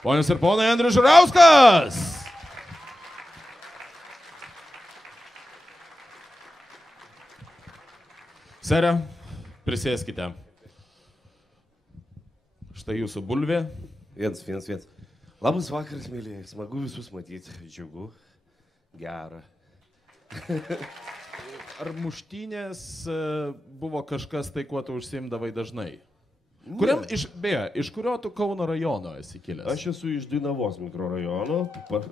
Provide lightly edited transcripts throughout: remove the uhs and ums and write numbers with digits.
Ponios ir ponai, Andrius Žurauskas. Sere, prisėskite. Štai jūsų bulvė. Viens. Labas vakaras, mėlyje. Smagu visus matyti. Džiugu. Gera. Ar muštynės buvo kažkas tai, kuo tu užsiimdavai dažnai? Kuriam, iš kurio tu Kauno rajono esi kilęs? Aš esu iš Dainavos mikrorajono.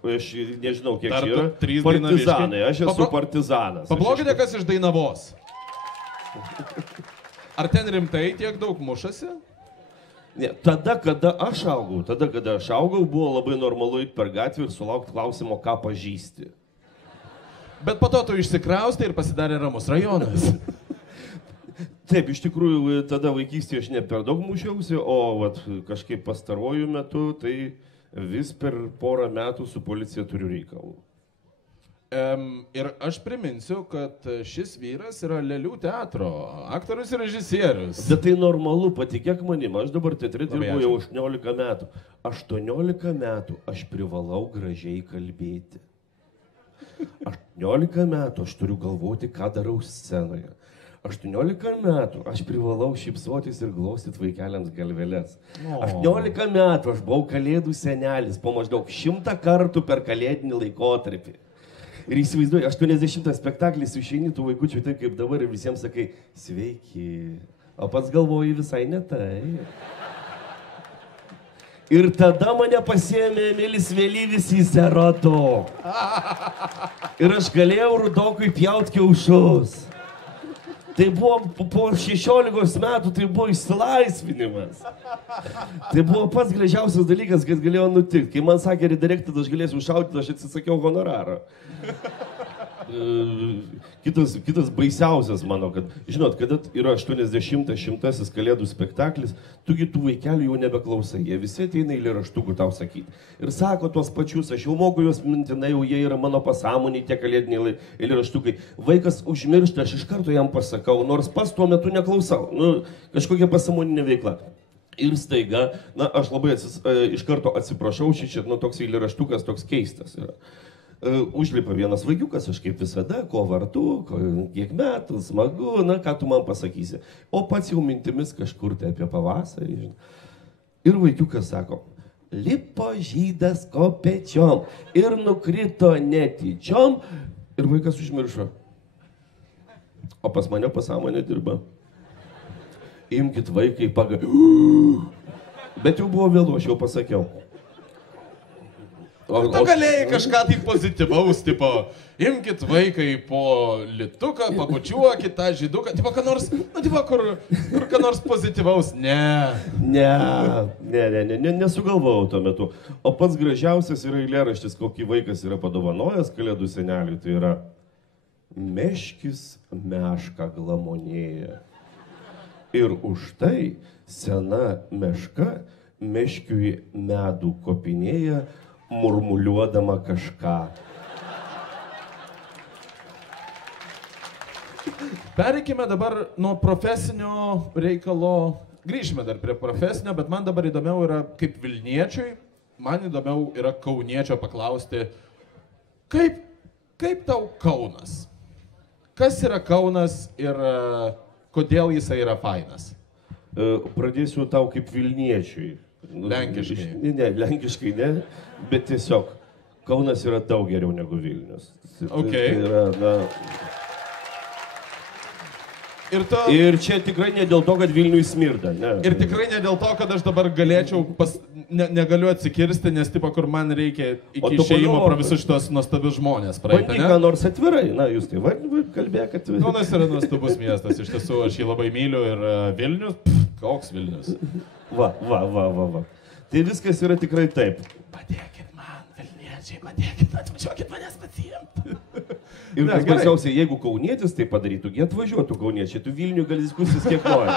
Aš nežinau, kiek Dar čia yra. trys Partizanai. Aš esu partizanas. Pablokite, kas iš Dainavos. Ar ten rimtai tiek daug mušasi? Ne, tada, kada aš augau, buvo labai normalu eiti per gatvę ir sulaukti klausimo, ką pažįsti. Bet po to tu išsikraustai ir pasidarė ramus rajonas. Taip, iš tikrųjų, tada vaikystėje aš ne per daug mušiausi, o vat, kažkaip pastaruoju metu, tai vis per porą metų su policija turiu reikalų. Ir aš priminsiu, kad šis vyras yra Lėlių teatro aktorius ir režisierius. Bet tai normalu, patikėk manim, aš dabar teatre dirbu jau 18 metų. 18 metų aš privalau gražiai kalbėti. 18 metų aš turiu galvoti, ką darau scenoje. 18 metų aš privalau šypsotis ir glaustyti vaikeliams galveles. 18 metų aš buvau kalėdų senelis po maždaug 100 kartų per kalėdinį laikotarpį. Ir įsivaizduoju, 80 spektaklis išeini tų vaikųčių taip kaip dabar ir visiems sakai, sveiki, o pats galvoji visai ne tai. Ir tada mane pasiėmė Emilis Vėlyvis į Zeroto. Ir aš galėjau Rudokui pjaut kiaušus. Tai buvo po 16 metų, tai buvo išsilaisvinimas. Tai buvo pats gražiausias dalykas, kad galėjo nutikti. Kai man sakė redirektas, aš galėsiu šaudyti, aš atsisakiau honoraro. Kitas baisiausias mano, kad, žinot, kada yra 80-100 kalėdų spektaklis, tugi tų vaikelių jau nebeklausai, jie visi ateina eilėraštukų tau sakyti. Ir sako tuos pačius, aš jau moku juos mintinai, jau jie yra mano pasąmoniai, tie kalėdiniai eilėraštukai. Vaikas užmiršta, aš iš karto jam pasakau, nors pas tuo metu neklausau, kažkokia pasąmoninė veikla. Ir staiga, aš labai iš karto atsiprašau, šį toks eilėraštukas toks keistas yra. Užlipa vienas vaikiukas, aš kaip visada, ko vardu, kiek metų, smagu, ką tu man pasakysi. O pats jau mintimis kažkur tai apie pavasarį. Ir vaikiukas sako, lipo žydas kopečiom ir nukrito netyčiom. Ir vaikas užmiršo. O pas mane pasąmonė dirba. Imkit vaikai Bet jau buvo vėlu, aš jau pasakiau. Tu galėjai kažką tai pozityvaus, tipo, imkit vaikai po lituką, pabučiuokit tą žyduką, tipo, ką nors, kur ką nors pozityvaus, ne. Nesugalvojau tuo metu. O pats gražiausias yra eilėraštis, kokį vaikas yra padovanojęs kalėdų seneliui, tai yra meškis mešką glamonėja. Ir už tai sena meška meškiui medų kopinėja, murmuliuodama kažką. Pereikime dabar nuo profesinio reikalo, grįžime dar prie profesinio, bet man dabar įdomiau yra kaip Vilniečiui, man įdomiau yra Kauniečio paklausti, kaip tau Kaunas? Kas yra Kaunas ir kodėl jisai yra fainas? Pradėsiu tau kaip Vilniečiui. Lenkiškai. Ne, lenkiškai ne, bet tiesiog Kaunas yra daug geriau negu Vilnius. Okay. Tai yra, Ir čia tikrai ne dėl to, kad Vilniui smirda. Ne. Ir tikrai ne dėl to, kad aš dabar galėčiau, negaliu atsikirsti, nes tipo, kur man reikia iki išėjimo pro visus šitos nuostabius žmonės praeiti. Bandyk ką nors atvirai, jūs tai kalbėk atvirai. Kaunas yra nuostabus miestas, iš tiesų aš jį labai myliu ir Vilnius, koks Vilnius. Va. Tai viskas yra tikrai taip. Padėkit man, Vilniečiai, padėkit, atvažiuokit manęs pasiimti. Ir kas baisiausia, jeigu kaunietis tai padarytų, jie atvažiuotų kauniečiai, tu Vilnių gali diskusijas kiek nori.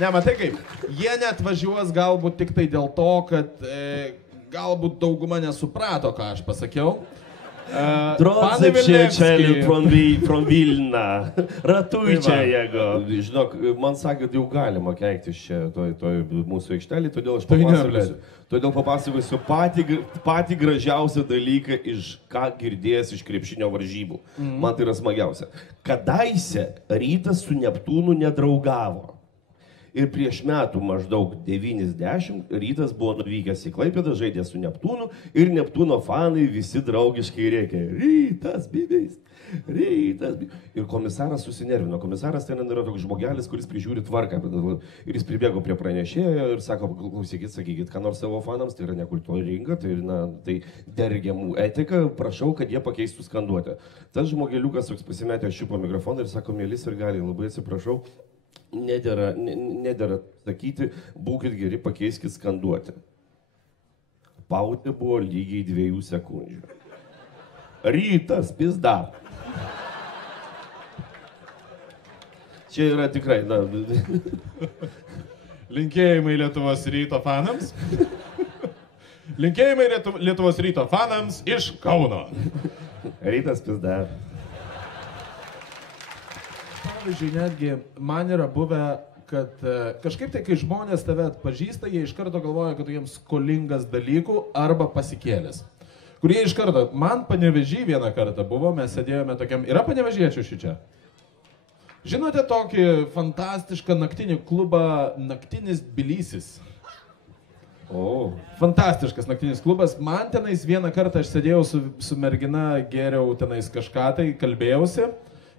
Ne, matai kaip, jie neatvažiuos galbūt tik tai dėl to, kad galbūt dauguma nesuprato, ką aš pasakiau. Drodzy przyjaciele from Vilna, ratujcie jego. Žinok, man sakė, jau galima keiktis čia toj mūsų aikštelį, todėl papasakosiu patį gražiausią dalyką, ką girdėjęs iš krepšinio varžybų. Man tai yra smagiausia. Kadaise Rytas su Neptūnu nedraugavo. Ir prieš metų maždaug 90 Rytas buvo nuvykęs į Klaipėdą, žaidė su Neptūnu ir Neptūno fanai visi draugiškai rėkė: Rytas bibiais, Rytas bibiais. Ir komisaras susinervino. Komisaras ten yra toks žmogelis, kuris prižiūri tvarką. Ir jis pribėgo prie pranešėjo ir sako: klausykit, sakykit, ką nors savo fanams, tai yra nekultūringa, tai dergiamų etika, prašau, kad jie pakeistų skanduotę. Tas žmogeliukas toks pasimetė šiupo mikrofoną ir sako: Mėlis ir gali, labai atsiprašau. Nedėra sakyti, būkit geri, pakeiskit skanduotę. Pautė buvo lygiai 2 sekundžių. Rytas, pizda. Čia yra tikrai, na. Linkėjimai Lietuvos Ryto fanams. Linkėjimai Lietuvos Ryto fanams iš Kauno. Rytas, pizda. Pavyzdžiui, netgi man yra buvę, kad kažkaip tai, kai žmonės tave atpažįsta, jie iš karto galvoja, kad tu jiems skolingas dalykų arba pasikėlęs. Kurie iš karto, man Panevėžy vieną kartą buvo, mes sėdėjome tokiam, yra panevėžiečių šičia? Žinote tokį fantastišką naktinį klubą Naktinis Tbilisis? O. Fantastiškas naktinis klubas. Man tenais vieną kartą aš sėdėjau su mergina, geriau tenais kažką tai, kalbėjausi.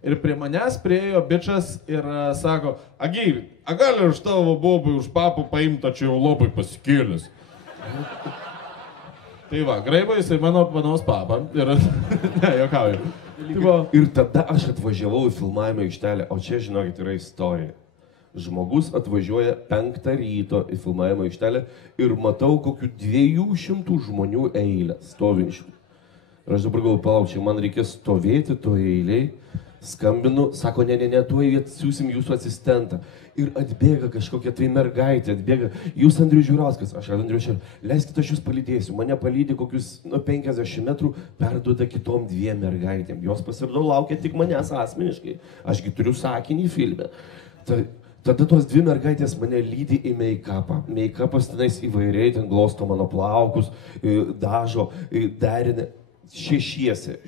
Ir prie manęs priejo bičas ir sako: Agyr, gali už tavo bobui už papų paimta, čia jau labai pasikėlęs. Tai va, graibo jisai mano panos papą ir... Ne, juokauju. Ir tada aš atvažiavau į filmavimo aikštelę, o čia, žinokit, yra istorija. Žmogus atvažiuoja 5 ryto į filmavimo aikštelę ir matau kokių 200 žmonių eilę stovinčių. Ir aš dabar galvoju, palauk, man reikės stovėti toje eilėje. Skambinu, sako, ne, tuoj atsiųsim jūsų asistentą. Ir atbėga kažkokia tai mergaitė, atbėga: Jūs Andrius Žiurauskas. Aš Andrius Žiurauskas, leiskit, aš jūs palydėsiu. Mane palydė kokius 50 metrų, perduoda kitom 2 mergaitėm. Jos pasirodo laukia tik manęs asmeniškai. Ašgi turiu sakinį filme. Tada tos 2 mergaitės mane lydi į make-upą. Make-upas tenais įvairiai, ten glosto mano plaukus, dažo, derina. 6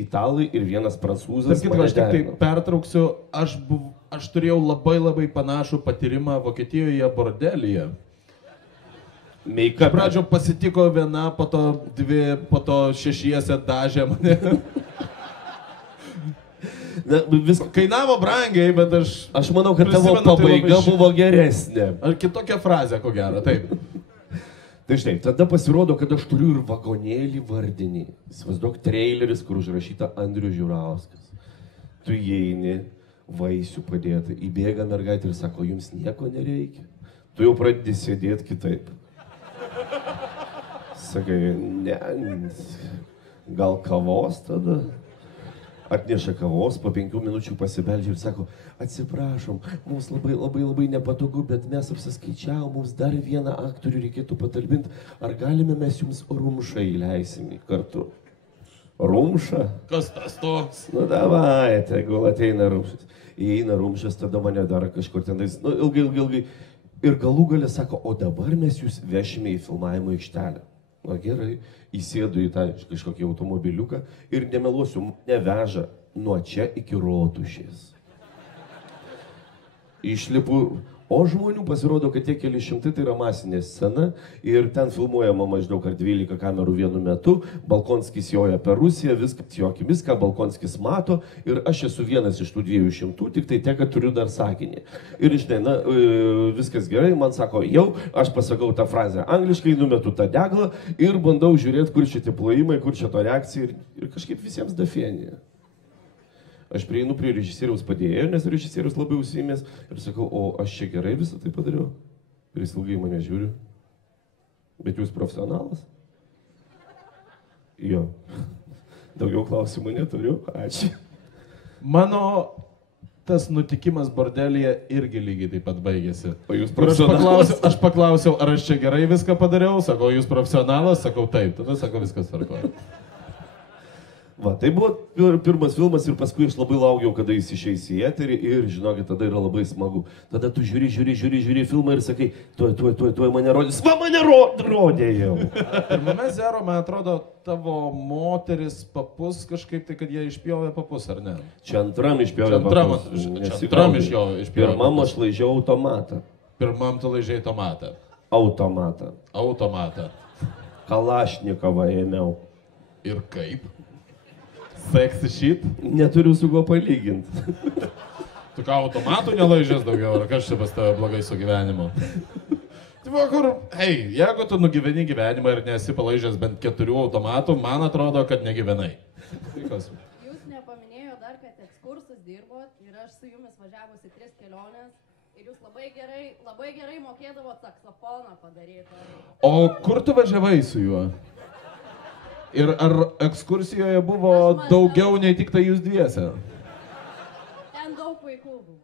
italai ir 1 prancūzas. Aš tik tai pertrauksiu, aš turėjau labai panašų patyrimą Vokietijoje bordelyje. Pradžio pasitiko 1, po to 2, po to 6 dažė mane. Kainavo brangiai, bet aš manau, kad tavo pabaiga buvo geresnė. Ar kitokia frazė, ko gero, taip. Tai štai, tada pasirodo, kad aš turiu ir vagonėlį vardinį. Įsivaizduok, traileris, kur užrašyta Andrius Žiurauskas. Tu įeini, vaisių padėta, įbėga mergaitė ir sako: Jums nieko nereikia. Tu jau pradedi sėdėti kitaip. Sakai, ne, gal kavos tada? Atneša kavos, po 5 minučių pasibeldžia ir sako: Atsiprašom, mums labai nepatogu, bet mes apsiskaičiavom, mums dar 1 aktorių reikėtų patalbinti. Ar galime mes jums rumšą įleisim kartu? Rumšą? Kas tas toks? Nu davai, tegul ateina rumšas. Įeina rumšas, tada mane dar kažkur tenais, nu ilgai. Ir galų gale sako: O dabar mes jūs vešime į filmavimo aikštelę. Na gerai, įsėdu į tą kažkokį automobiliuką ir nemeluosiu, neveža nuo čia iki Rotušės. Išlipu, o žmonių pasirodo, kad tie keli šimtai tai yra masinė scena ir ten filmuojama maždaug ar 12 kamerų vienu metu. Balkonskis joja per Rusiją, viskas jo akimis, ką Balkonskis mato ir aš esu vienas iš tų 200, tik tai tiek, kad turiu dar sakinį. Ir žinai, na, viskas gerai, man sako, jau aš pasakau tą frazę angliškai, numetu tą deglą ir bandau žiūrėti, kur čia tie plojimai, kur čia to reakcija ir kažkaip visiems dafenė. Aš prieinu prie režisieriaus padėjėjo, nes režisierius labai užsiėmęs ir sakau: O aš čia gerai visą tai padariau? Ir jis ilgai mane žiūri. Bet jūs profesionalas? Jo. Daugiau klausimų neturiu. Ačiū. Mano tas nutikimas bordelyje irgi lygiai taip pat baigėsi. O jūs profesionalas? Aš paklausiau, ar aš čia gerai viską padariau, sakau, jūs profesionalas, sakau taip, tada sakau, viskas tvarkoja. Va, tai buvo pirmas filmas ir paskui aš labai laukiau, kada jis išeis į eterį ir, žinokit, tada yra labai smagu. Tada tu žiūri filmą ir sakai, tuoj mane rodys. Va, mane rodė jau. Pirmame Zero, man atrodo, tavo moteris papus kažkaip tai, kad jie išpjovė papus, ar ne? Čia antram išpjovė papus. Čia antram išpjovė. Pirmam aš laižiau automatą. Pirmam tu laižiai tomatą. Automatą. Kalašnikovą ėmiau. Ir kaip? Sexy shit? Neturiu su kuo palyginti. Tu ką, automatų nelaižės daugiau, ar kas čia pas tave blogai su gyvenimu? Tai va, kur, hei, jeigu tu nugyveni gyvenimą ir nesi palaižęs bent 4 automatų, man atrodo, kad negyvenai. Jūs nepaminėjo dar, kad ekskursus dirbot ir aš su jumis važiavusi 3 keliones ir jūs labai gerai mokėdavot saksofoną padaryti. O kur tu važiavai su juo? Ir ar ekskursijoje buvo daugiau nei tik tai jūs dviese? Ten daug vaikų buvo.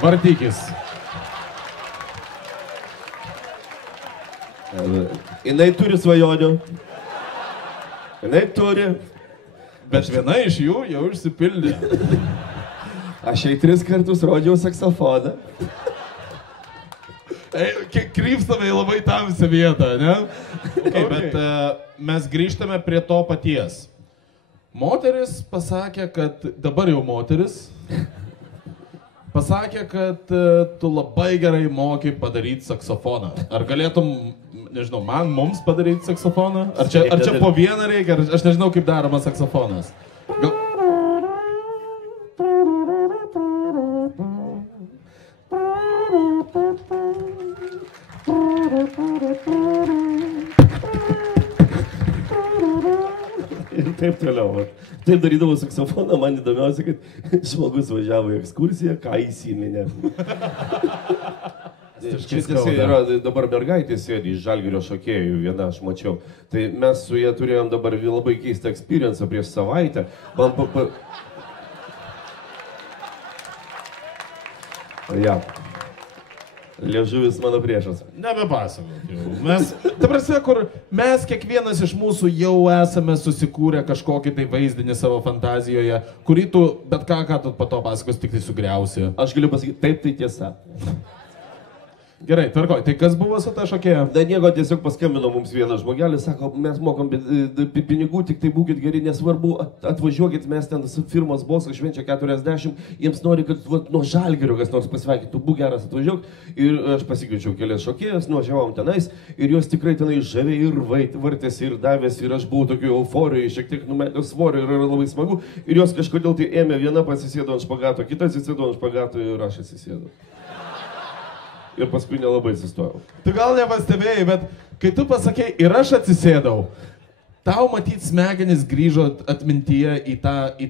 Vartykis. Jinai turi svajonių. Jinai turi. Bet viena iš jų jau išsipildė. Aš jai 3 kartus rodžiau saksofoną. Kiek krypstame į labai tamsią vietą, ne? Okay. Bet mes grįžtame prie to paties. Moteris pasakė, kad dabar jau moteris pasakė, kad tu labai gerai moki padaryti saksofoną. Ar galėtum, nežinau, mums padaryti saksofoną? Ar čia po vieną reikia? Aš nežinau, kaip daromas saksofonas. Ir taip toliau. Taip darydavau saksofoną, man įdomiausia, kad žmogus važiavo į ekskursiją, ką įsiminė. Čia tiesiog yra, dabar mergaitė sėdi iš Žalgirio šokėjų, viena aš mačiau. Tai mes su jie turėjom dabar labai keistą experience prieš savaitę. Ja. Liežuvis mano priešas. Nebepasakok jau. Ta prasme, kur mes kiekvienas iš mūsų jau esame susikūrę kažkokį tai vaizdinį savo fantazijoje, kurį tu bet ką tu po to pasakos, tik tai sugriausi. Aš galiu pasakyti, taip tai tiesa. Gerai, tvarkoj. Tai kas buvo su ta šokėja? Da nieko, tiesiog paskambino mums vienas žmogelis, sako, mes mokam pinigų, tik tai būkit geri, nesvarbu, atvažiuokit, mes ten su firmos bosas švenčia 40, jiems nori, kad nuo Žalgirio kas nors pasveikintų, būk geras, atvažiuok. Ir aš pasikviečiau kelias šokėjas, nuvažiavom tenais ir jos tikrai tenai žavė ir vartėsi ir davėsi ir aš buvau tokiu euforijai, šiek tiek numetęs svorio ir labai smagu. Ir jos kažkodėl tai ėmė, viena pasisėdo ant špagato, kita atsisėdo ant špagato ir aš atsisėdau. Ir paskui nelabai sustojau. Tu gal nepastebėjai, bet kai tu pasakei ir aš atsisėdau, tau matyt smegenis grįžo atmintyje į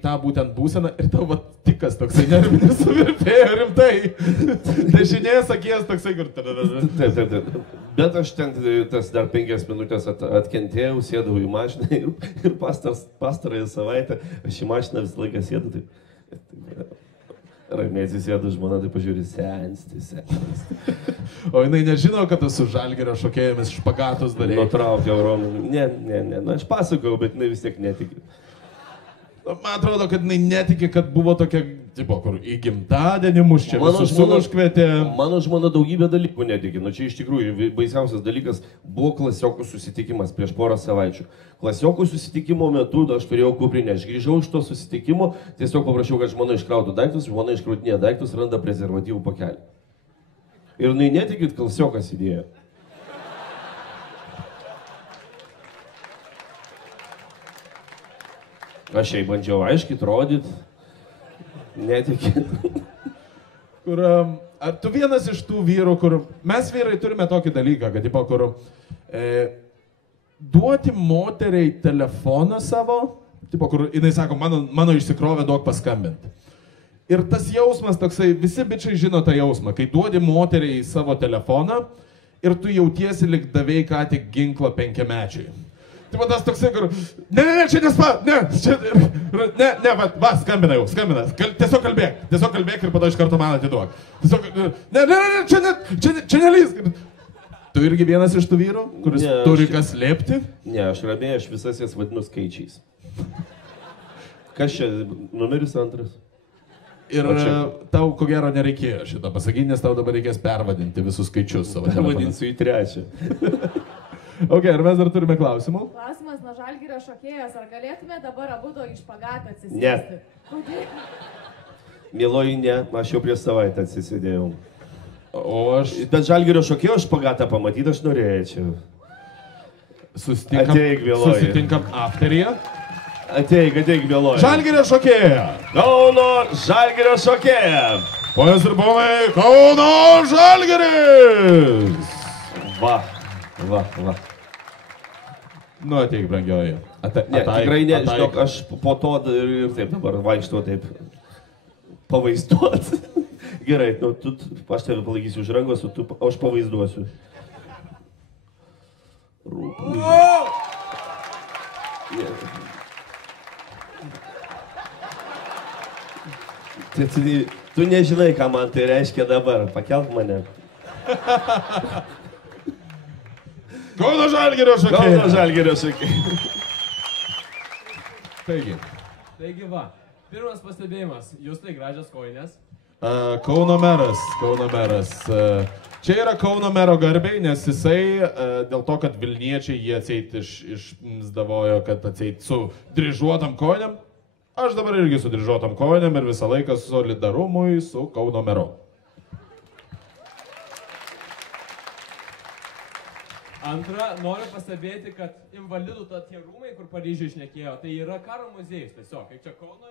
tą būtent būseną ir tau tikas toksai nervinis suvirpėjo rimtai. Dešinės akies toksai kur... Taip. Bet aš ten tas dar 5 minutės atkentėjau, sėdau į mašiną ir pastarąją savaitę aš į mašiną visą laiką sėdu. Taip. Ramiai atsisėdu, žmona tai pažiūri, sensti. O jinai nežino, kad tu su Žalgirio šokėjomis špagatus darėjai. Nutraukiau Romų. Ne. Na, aš pasakojau, bet jinai vis tiek netiki. Man atrodo, kad jinai netiki, kad buvo tokia, tipo, kur į gimtadienį mus čia visus užkvietė. Mano žmona daugybę dalykų netiki. Nu, čia iš tikrųjų baisiausias dalykas buvo klasiokų susitikimas prieš porą savaičių. Klasiokų susitikimo metu aš turėjau kuprinę. Aš grįžau iš to susitikimo, tiesiog paprašiau, kad žmona iškrautų daiktus, žmona iškrautinėja daiktus, randa prezervatyvų pakelį. Ir jinai netikit, klasiokas įdėjo. Aš jai bandžiau aiškiai rodyt, netikėt. Ar tu vienas iš tų vyrų, kur mes vyrai turime tokį dalyką, kad tipo, kur duoti moteriai telefoną savo, tipo, kur jinai sako, mano išsikrovė, duok paskambinti. Ir tas jausmas toksai, visi bičiai žino tą jausmą, kai duodi moteriai savo telefoną ir tu jautiesi lyg davėjai ką tik ginklą 5-mečiui. Tai tas toksai, kur, čia skambina, tiesiog kalbėk ir po to iš karto man atiduok. Tiesiog, čia nelys. Tu irgi vienas iš tų vyrų, kuris Ne, turi aš- kas slėpti? Ne, aš ramiai, aš visas jas vadinu skaičiais. Kas čia, numeris 2? Ir O čia- tau ko gero nereikėjo šitą pasakyti, nes tau dabar reikės pervadinti visus skaičius savo telefone. Vadinsiu į 3. Ok, ar mes dar turime klausimų? Klausimas nuo Žalgirio šokėjas, ar galėtume dabar abudu iš špagatą atsisėsti? Ne. Kodėl? Mieloji, ne, aš jau prieš savaitę atsisėdėjau. O aš Bet Žalgirio šokėjo špagatą pamatyti aš norėčiau. susitinkam, Ateik, mieloji. susitinkam afteryje. Ateik, mieloji. Žalgirio šokėja. Kauno Žalgirio šokėja. Ponios ir ponai, Kauno Žalgiris. Va. Nu, ateik, brangioji. Ne, tikrai ne, žinok, aš po to ir taip dabar vaikštau taip pavaizduot. Gerai, nu, aš tave palaikysiu už rankos, o aš pavaizduosiu. Tu nežinai, ką man tai reiškia dabar. Pakelk mane. Kauno Žalgirio šokėja. Kauno Žalgirio šokėja. Taigi va, pirmas pastebėjimas, jūs tai gražios kojinės. Kauno meras. Čia yra Kauno mero garbiai, nes jisai dėl to, kad Vilniečiai jie atseit išdavojo, kad atseit su dryžuotam kojiniam. Aš dabar irgi su dryžuotam kojiniam ir visą laiką solidarumui su Kauno meru. Antra, noriu pastebėti, kad invalidų tie rūmai, kur Paryžiuje išnekėjo, tai yra karo muziejus tiesiog. Kaip čia Kaune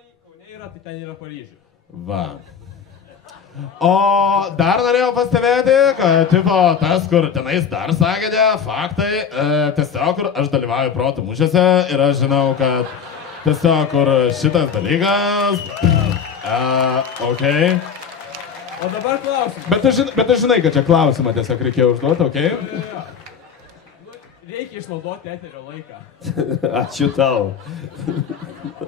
yra, tai ten yra Paryžiuje. Va. O dar norėjau pastebėti, kad tipo, tas, kur tenais dar sakėte, faktai, tiesiog, kur aš dalyvauju protų mūšiuose ir aš žinau, kad tiesiog, kur šitas dalykas, ok. O dabar klausimas. Bet tu žinai, kad čia klausimą tiesiog reikėjo užduoti, ok? Jo. Nu, reikia išnaudoti eterio laiką. Ačiū tau.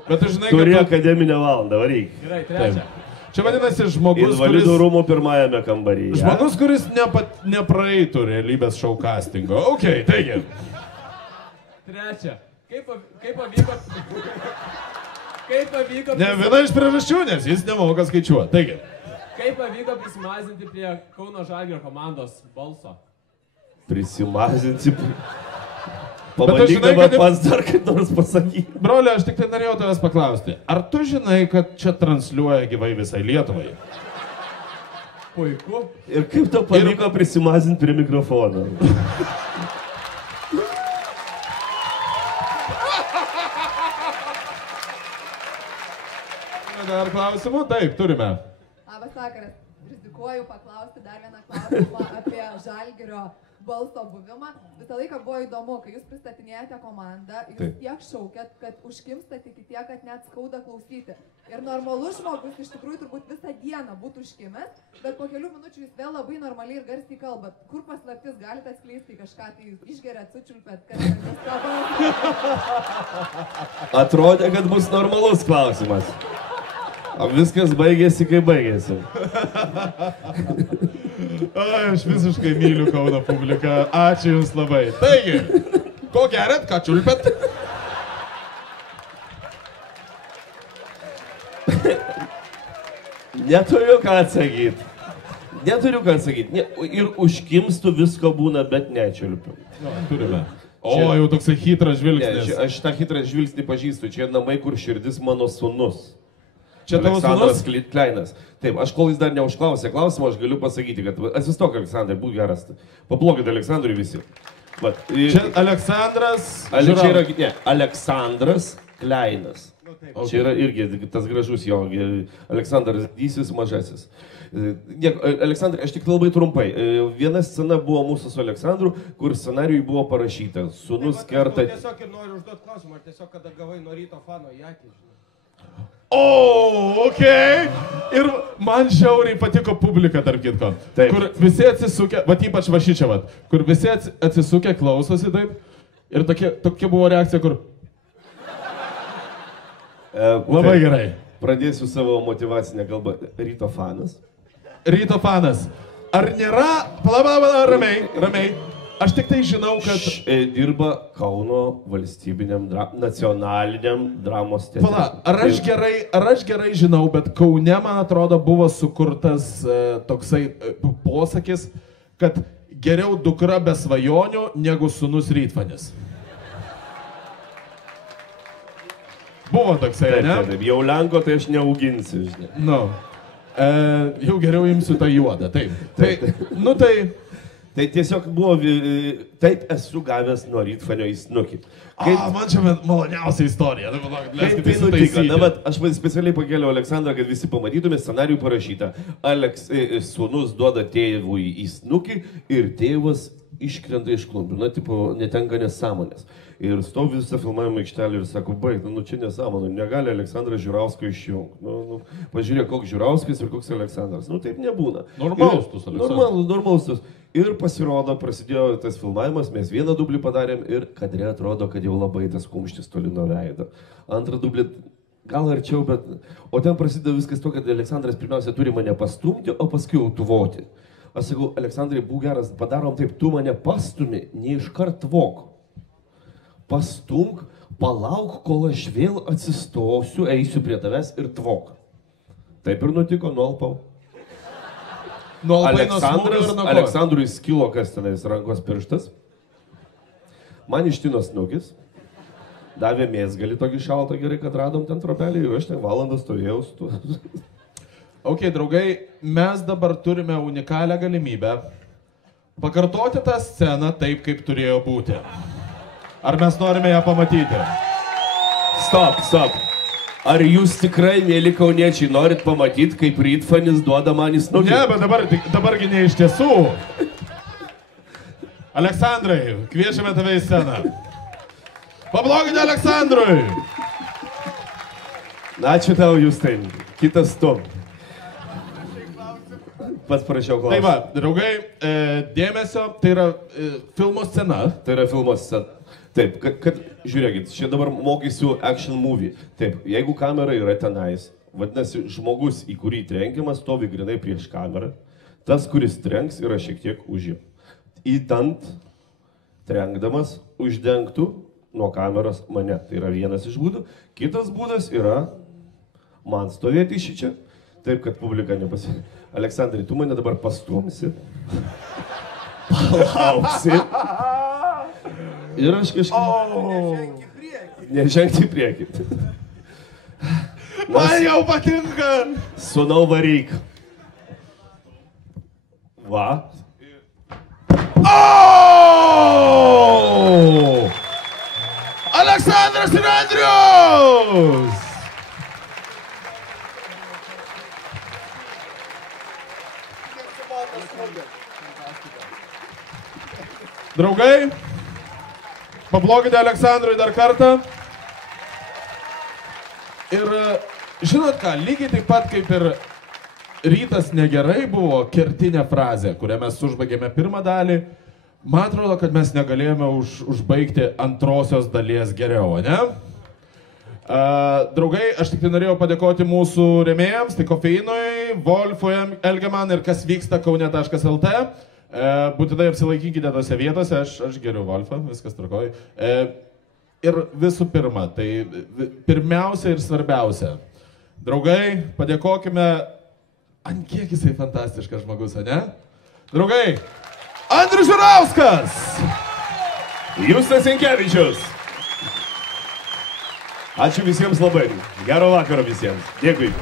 Bet tu žinai, Turi kad... akademinę valandą, varyk. Gerai, trečia. Čia vadinasi žmogus, Invalidų rūmų pirmajame kambaryje. Žmogus, kuris nepraeitų realybės šou castingo. Ok, taigi. Trečia. Kaip pavyko... Kaip pavyko... Ne viena iš priežasčių, nes jis nemoka skaičiuoti. Taigi. Kaip pavyko prisimazinti prie Kauno Žalgirio komandos balso? Prisimazinti. aš Pabandyk žinai, dabar kad- pats dar kaip nors pasakyti. Broli, aš tik tai norėjau tavęs paklausti. Ar tu žinai, kad čia transliuoja gyvai visai Lietuvai? Puiku. Ir kaip tau pavyko prisimazinti prie mikrofono? Dar klausimų? Taip, turime. Labas vakaras. Rizikuoju paklausti dar vieną klausimą apie Žalgirio balso buvimą. Visą laiką buvo įdomu, kai jūs pristatinėjate komandą, jūs Taip. tiek šaukėt, kad užkimstat iki tiek, kad net skauda klausyti. Ir normalus žmogus iš tikrųjų turbūt visą dieną būtų užkimęs, bet po kelių minučių jūs vėl labai normaliai ir garsiai kalbat. Kur paslaptis, galite atskleisti kažką, tai jūs išgeriat, sučiulpėt, kad Atrodė, kad bus normalus klausimas. O viskas baigėsi, kaip baigėsi. Aš visiškai myliu Kauno publiką. Ačiū Jums labai. Taigi, ko geriat, ką čiulpėt? Neturiu ką atsakyti. Ir užkimstų visko būna, bet nečiulpiu. Turime. O, jau toksai hitras Ne, žvilgsnis. aš tą hitrą žvilgsnį pažįstu. Čia namai, kur širdis mano sūnus. Čia tavo Aleksandras sūnus? Kleinas. Taip, aš kol jis dar neužklausė klausimo, aš galiu pasakyti, kad atsistok, Aleksandrai, būk geras. Pablogit Aleksandrui visi. Vat, Čia Aleksandras. Čia yra, ne, Aleksandras Kleinas. Čia yra irgi tas gražus jo, Aleksandras Didysis, mažasis. Aleksandrai, aš tik labai trumpai. Viena scena buvo mūsų su Aleksandru, kur scenarijui buvo parašyta. Sūnus kerta... Tiesiog ir noriu užduoti klausimą, ar tiesiog kada gavai nuo ryto fano į akį, žinai. O, ok. Ir man žiauriai patiko publika, tarp kitko. Taip. Kur visi atsisukę, va ypač va šičia, va, kur visi atsisukę klausosi taip. Ir tokia buvo reakcija, kur... Labai Taip. gerai. Pradėsiu savo motyvacinę kalbą. Ryto fanas. Ryto fanas. Ar nėra... Pala, ramiai, ramiai. Aš tik tai žinau, kad... Dirba Kauno valstybiniam nacionaliniam dramos teatre. Pala, ar aš gerai žinau, bet Kaune, man atrodo, buvo sukurtas toksai posakis, kad geriau dukra be svajonių negu sūnus rytvanis. Buvo toksai, ne? Taip, jau lenko tai aš neauginsiu, žinai. Nu, jau geriau imsiu tą juodą, taip. Tai, Tai tiesiog buvo, taip esu gavęs nuo rytfanio į snukį. Man čia maloniausia istorija. Kaip tai nutiko? Na, bet aš specialiai pakėliau Aleksandrą, kad visi pamatytume, scenarijų parašyta. Sūnus duoda tėvui į snukį ir tėvas iškrenta iš klumpių. Na, tipo, netenka nesąmonės. Ir stovi visą filmavimo aikštelį ir sako, baig, nu čia nesąmonė, negali Aleksandras Žiūrausko išjungti. Pažiūrėk, koks Žiūrauskas ir koks Aleksandras. Nu, taip nebūna. Normalus tus, Aleksandras. Normalus tus. Ir pasirodo, prasidėjo tas filmavimas, mes vieną dublį padarėm ir kadre atrodo, kad jau labai tas kumštis toli nuo veido. Antrą dublį, gal arčiau, bet... O ten prasidėjo viskas to, kad Aleksandras pirmiausia turi mane pastumti, o paskui jau tvoti. Aš sakau, Aleksandrai, būk geras, padarom taip, tu mane pastumi, ne iškart tvok. Pastumk, palauk, kol aš vėl atsistosiu, eisiu prie tavęs ir tvok. Taip ir nutiko, nualpau. Aleksandrui skilo kas tenais rankos pirštas. Man ištino snukis. Davė mėsgalį tokį šaltą gerai, kad radom ten tropelį ir aš ten valandą stovėjau su tuo. Ok, draugai, mes dabar turime unikalią galimybę pakartoti tą sceną taip, kaip turėjo būti. Ar mes norime ją pamatyti? Stop. Ar jūs tikrai, mėly kauniečiai, norit pamatyti, kaip rytfanis duoda man į snukį? Ne, bet dabargi ne iš tiesų. Aleksandrai, kviečiame tave į sceną. Pablogite Aleksandrui! Ačiū tau, Justai. Kitas tu. Pats parašiau klausimą. Tai va, draugai, dėmesio, tai yra filmo scena. Tai yra filmo scena. Taip, kad žiūrėkit, čia dabar mokysiu action movie. Taip, jeigu kamera yra tenais, vadinasi, žmogus, į kurį trenkiamas, stovi grinai prieš kamerą. Tas, kuris trenks, yra šiek tiek už jį. Įdant, trenkdamas, uždengtų nuo kameros mane. Tai yra vienas iš būdų. Kitas būdas yra man stovėti iš čia. Taip, kad publika nepasi... Aleksandrai, tu mane dabar pastumsi. Palauksi. Ir aš kažkaip... Nežengti į priekį. Man jau patinka. Sūnau, varyk. Va. Aleksandras ir Andrius! Draugai, pablogite Aleksandrui dar kartą. Ir žinot ką, lygiai taip pat kaip ir rytas negerai buvo kertinė frazė, kurią mes užbaigėme pirmą dalį. Man atrodo, kad mes negalėjome užbaigti antrosios dalies geriau, ne? Draugai, aš tik tai norėjau padėkoti mūsų rėmėjams, tai Kofeinui, Wolfui, Elgeman ir kas vyksta kaune.lt. Būtinai apsilaikykite tose vietose, aš geriu Wolfą, viskas tvarkoju. Ir visų pirma, tai pirmiausia ir svarbiausia. Draugai, padėkokime, ant kiek jisai fantastiškas žmogus, ne? Draugai, Andrius Žiūrauskas! Justas Jankevičius! Ačiū visiems labai. Gero vakaro visiems. Dėkui.